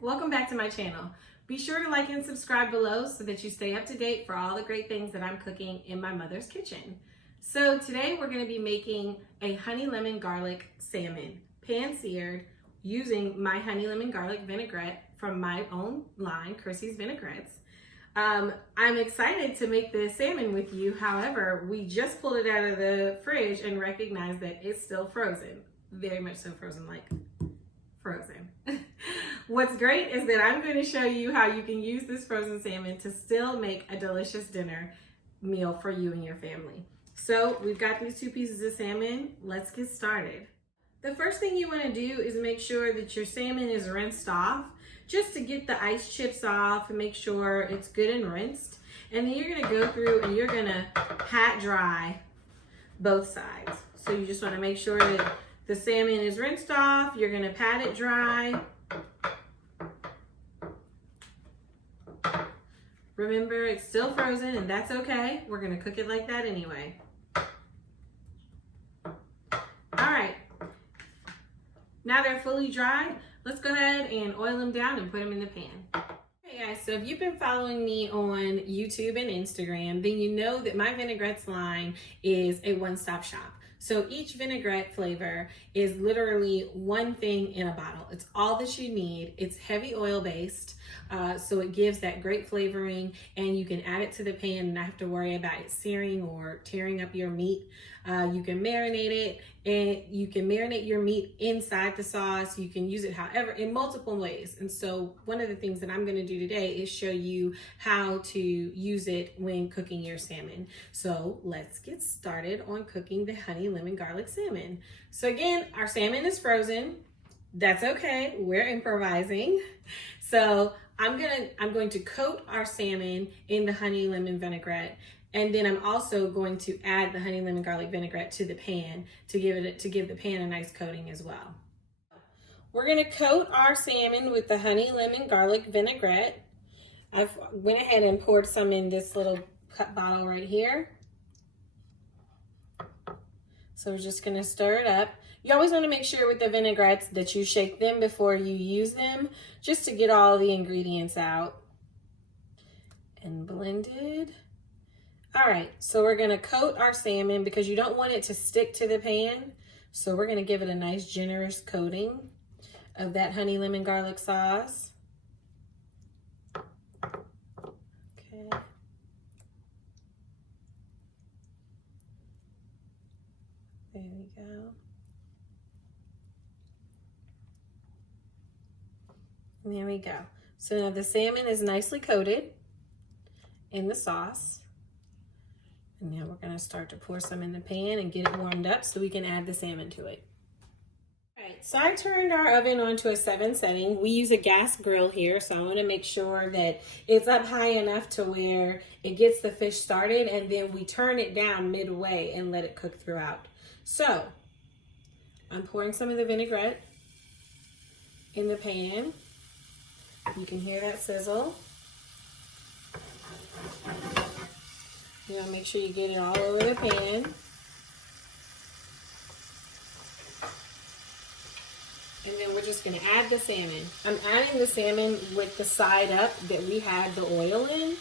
welcome back to my channel. Be sure to like and subscribe below so that you stay up to date for all the great things that I'm cooking in my mother's kitchen. So today we're going to be making a honey lemon garlic salmon, pan-seared, using my honey lemon garlic vinaigrette from my own line, Krissy's Vinaigrettes. I'm excited to make the salmon with you. However, we just pulled it out of the fridge and recognized that it's still frozen. Very much so frozen, like frozen. What's great is that I'm going to show you how you can use this frozen salmon to still make a delicious dinner meal for you and your family. So we've got these 2 pieces of salmon. Let's get started. The first thing you want to do is make sure that your salmon is rinsed off, just to get the ice chips off and make sure it's good and rinsed. And then you're going to go through and you're going to pat dry both sides. So you just want to make sure that the salmon is rinsed off. You're going to pat it dry. Remember, it's still frozen and that's okay. We're going to cook it like that anyway. All right. Now they're fully dry. Let's go ahead and oil them down and put them in the pan. Hey guys, so if you've been following me on YouTube and Instagram, then you know that my vinaigrettes line is a one-stop shop. So each vinaigrette flavor is literally one thing in a bottle. It's all that you need. It's heavy oil based, so it gives that great flavoring, and you can add it to the pan and not have to worry about it searing or tearing up your meat. You can marinate it, and you can marinate your meat inside the sauce. You can use it however, in multiple ways. And so one of the things that I'm going to do today is show you how to use it when cooking your salmon. So let's get started on cooking the honey lemon garlic salmon. So again, our salmon is frozen. That's okay. We're improvising. So I'm going to coat our salmon in the honey lemon vinaigrette. And then I'm also going to add the honey lemon garlic vinaigrette to the pan to give the pan a nice coating as well. We're going to coat our salmon with the honey lemon garlic vinaigrette. I've went ahead and poured some in this little cup bottle right here. So we're just going to stir it up. You always want to make sure with the vinaigrettes that you shake them before you use them, just to get all the ingredients out. And blended. All right, so we're gonna coat our salmon because you don't want it to stick to the pan. So we're gonna give it a nice generous coating of that honey lemon garlic sauce. Okay. There we go. And there we go. So now the salmon is nicely coated in the sauce. And now we're going to start to pour some in the pan and get it warmed up so we can add the salmon to it. All right, so I turned our oven on to a 7 setting. We use a gas grill here, so I want to make sure that it's up high enough to where it gets the fish started, and then we turn it down midway and let it cook throughout. So I'm pouring some of the vinaigrette in the pan. You can hear that sizzle. You want to make sure you get it all over the pan. And then we're just going to add the salmon. I'm adding the salmon with the side up that we had the oil in.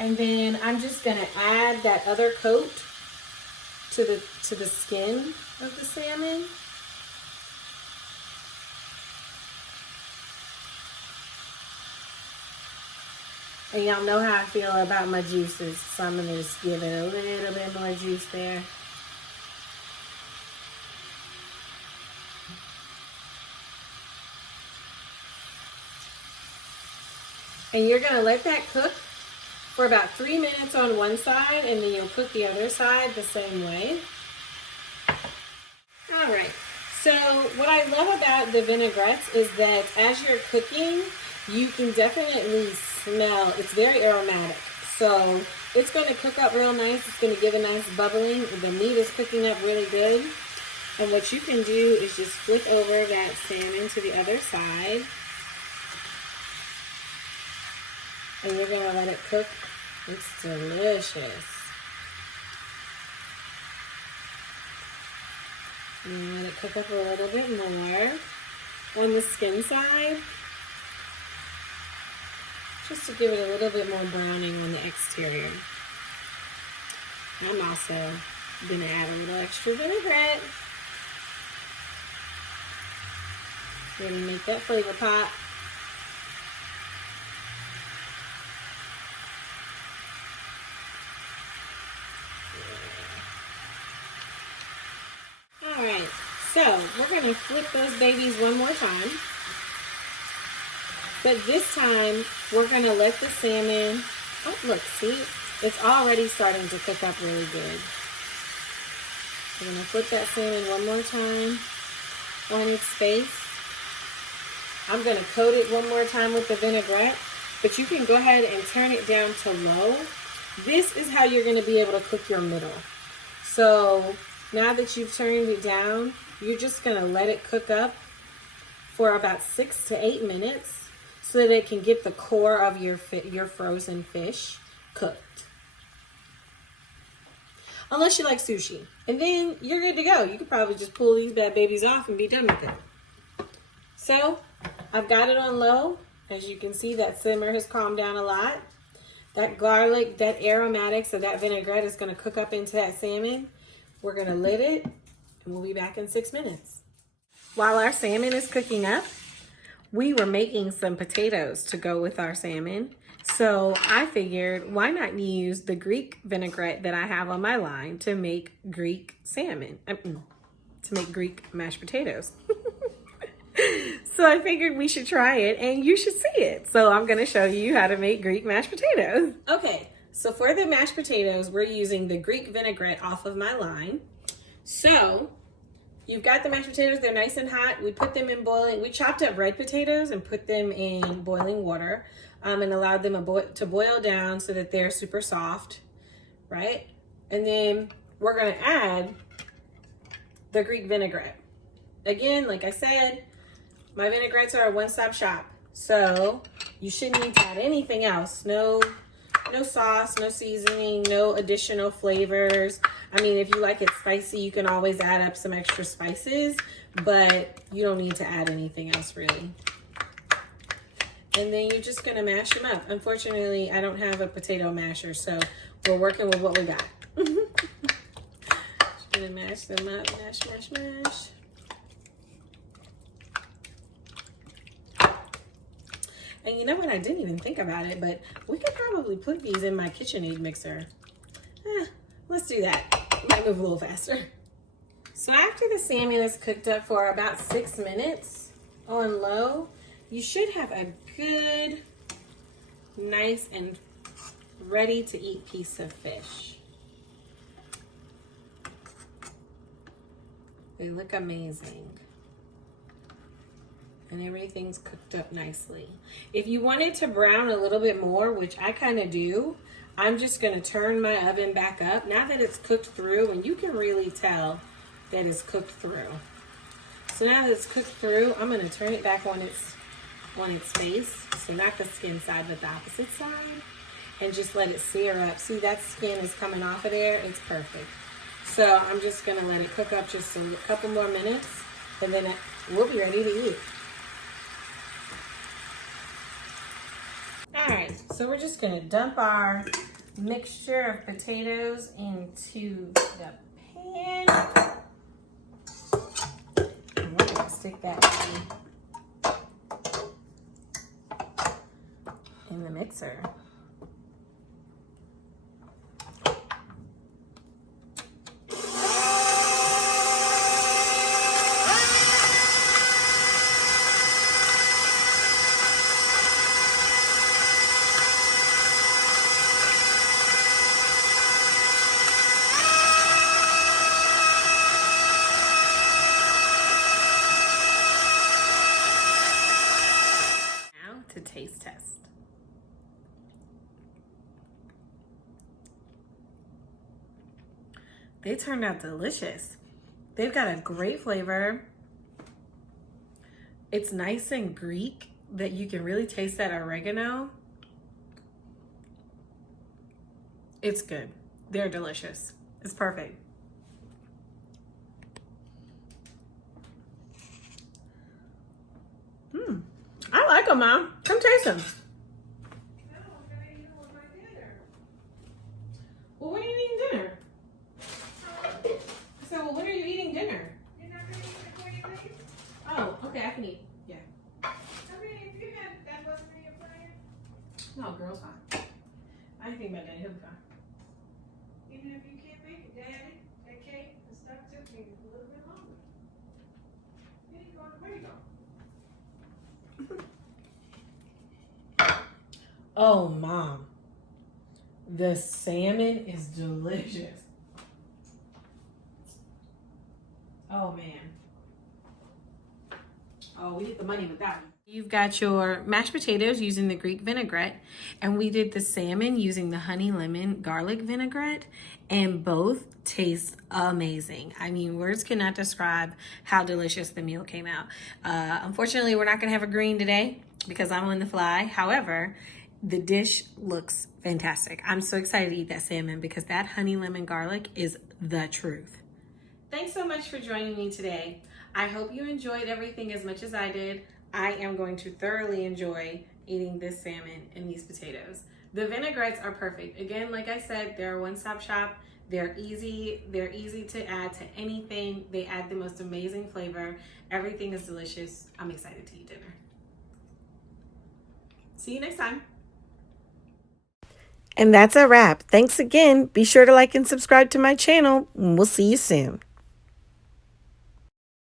And then I'm just going to add that other coat to the skin of the salmon. And y'all know how I feel about my juices, so I'm going to just give it a little bit more juice there. And you're going to let that cook for about 3 minutes on one side, and then you'll cook the other side the same way. All right, so what I love about the vinaigrettes is that as you're cooking, you can definitely smell, it's very aromatic. So it's going to cook up real nice. It's going to give a nice bubbling. The meat is cooking up really good. And what you can do is just flip over that salmon to the other side. And you're going to let it cook. It's delicious. And let it cook up a little bit more on the skin side, just to give it a little bit more browning on the exterior. I'm also gonna add a little extra vinaigrette. Really make that flavor pop. All right, so we're gonna flip those babies one more time. But this time, we're gonna let the salmon, oh look, see? It's already starting to cook up really good. We're gonna flip that salmon one more time on its face. I'm gonna coat it one more time with the vinaigrette, but you can go ahead and turn it down to low. This is how you're gonna be able to cook your middle. So now that you've turned it down, you're just gonna let it cook up for about 6 to 8 minutes so that it can get the core of your frozen fish cooked. Unless you like sushi, and then you're good to go. You could probably just pull these bad babies off and be done with it. So I've got it on low. As you can see, that simmer has calmed down a lot. That garlic, that aromatics of that vinaigrette is gonna cook up into that salmon. We're gonna lid it, and we'll be back in 6 minutes. While our salmon is cooking up, we were making some potatoes to go with our salmon. So I figured, why not use the Greek vinaigrette that I have on my line to make Greek salmon, to make Greek mashed potatoes. So I figured we should try it and you should see it. So I'm gonna show you how to make Greek mashed potatoes. Okay, so for the mashed potatoes, we're using the Greek vinaigrette off of my line. So you've got the mashed potatoes, they're nice and hot. We put them in boiling, we chopped up red potatoes and put them in boiling water and allowed them to boil down so that they're super soft, right? And then we're gonna add the Greek vinaigrette. Again, like I said, my vinaigrettes are a one-stop shop. So you shouldn't need to add anything else. No sauce, no seasoning, no additional flavors. I mean, if you like it spicy, you can always add up some extra spices, but you don't need to add anything else really. And then you're just gonna mash them up. Unfortunately, I don't have a potato masher, so we're working with what we got. Just gonna mash them up, mash, mash, mash. And you know what? I didn't even think about it, but we could probably put these in my KitchenAid mixer. Let's do that. Might move a little faster. So after the salmon is cooked up for about 6 minutes on low, you should have a good, nice and ready to eat piece of fish. They look amazing. And everything's cooked up nicely. If you want it to brown a little bit more, which I kind of do, I'm just gonna turn my oven back up now that it's cooked through, and you can really tell that it's cooked through. So now that it's cooked through, I'm gonna turn it back on its face. So not the skin side, but the opposite side, and just let it sear up. See, that skin is coming off of there, it's perfect. So I'm just gonna let it cook up just a couple more minutes, and then we'll be ready to eat. All right, so we're just gonna dump our mixture of potatoes into the pan. And we're gonna stick that in the mixer. To taste test. They turned out delicious. They've got a great flavor. It's nice and Greek that you can really taste that oregano. It's good. They're delicious. It's perfect. go, Mom. Come taste them. No, I'm gonna eat them with my dinner. Well, when are you eating dinner? I said, well, when are you eating dinner? You're not gonna eat it before you leave? Oh, okay, I can eat. Yeah. I mean, if you had, that wasn't in your plan, No, girl's fine. I didn't think about that. He'll be fine. even if you can't make it, Daddy, that cake and stuff took me a little bit longer. Where you go? Oh, Mom. The salmon is delicious. Oh, man. Oh, we did the money with that one. You've got your mashed potatoes using the Greek vinaigrette, and we did the salmon using the honey lemon garlic vinaigrette, and both taste amazing. I mean, words cannot describe how delicious the meal came out. Unfortunately, we're not gonna have a green today because I'm on the fly. However, the dish looks fantastic. I'm so excited to eat that salmon because that honey lemon garlic is the truth. Thanks so much for joining me today. I hope you enjoyed everything as much as I did. I am going to thoroughly enjoy eating this salmon and these potatoes. The vinaigrettes are perfect. Again, like I said, they're a one-stop shop. They're easy to add to anything. They add the most amazing flavor. Everything is delicious. I'm excited to eat dinner. See you next time. And that's a wrap. Thanks again. Be sure to like and subscribe to my channel. We'll see you soon.